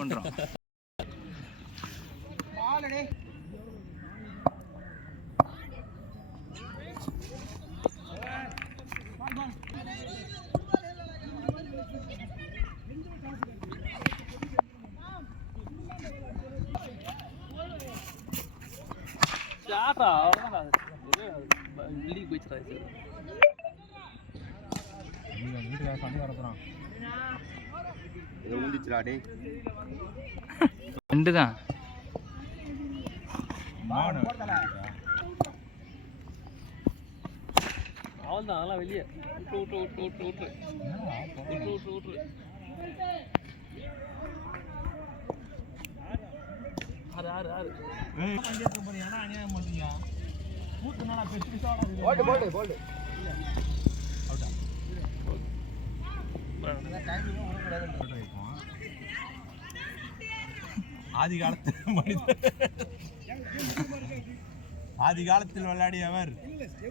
பண்றோம். ரெண்டு தான் அவள்தான் அதெல்லாம் வெளியே விட்டு ஆதி காலத்தில் விளையாடியவர்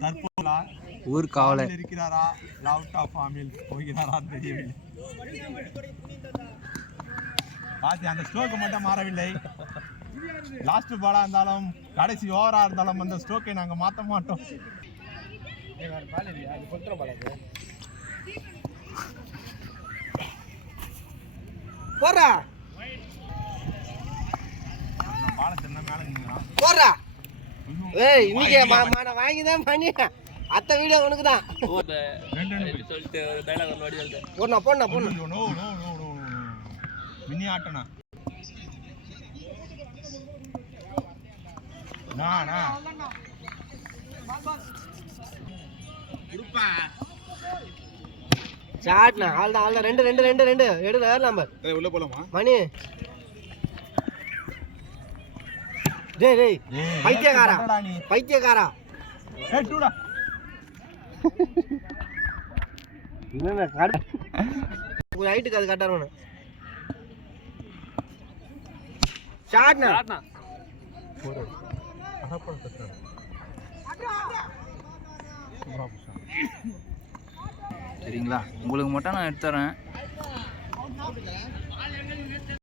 தற்போது ஊர் காவலர் இருக்கிறாரா, அவுட் ஆஃப் ஃபார்மில் போகிறாரா தெரியவில்லை. பாத்தி அந்த ஸ்ட்ரோக்கு மட்டும் மாறவில்லை. லாஸ்ட் பாலா இருந்தாலும் கடைசி ஓவரா இருந்தாலும் அந்த ஸ்ட்ரோக்கை நாங்க மாற்ற மாட்டோம். போறா போறா ஏய் இன்னைக்கு வாங்கிதான் பண்ணி அத்த வீடியோ உனக்கு தான். போடா போடா போடா மினி ஆட்டனா சாட்னா ஆல்தான் ரெண்டு ரெண்டு ரெண்டு ரெண்டு எடுல நம்பர் உள்ள போலாமா மணி. டேய் டேய் பைத்தியக்காரா பைத்தியக்காரா டூடா என்ன காடு ஒரு ஹைட்டுக்கு அது கரெக்டா வரணும். ஷாட்னா போடு அடப்பட தட்ட சரிங்களா? உங்களுக்கு மட்டும் நான் எடுத்துறேன்.